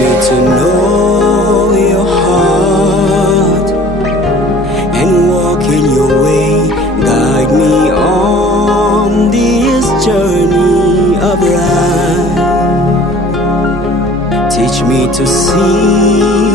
me to know your heart and walk in your way. Guide me on this journey of life. Teach me to see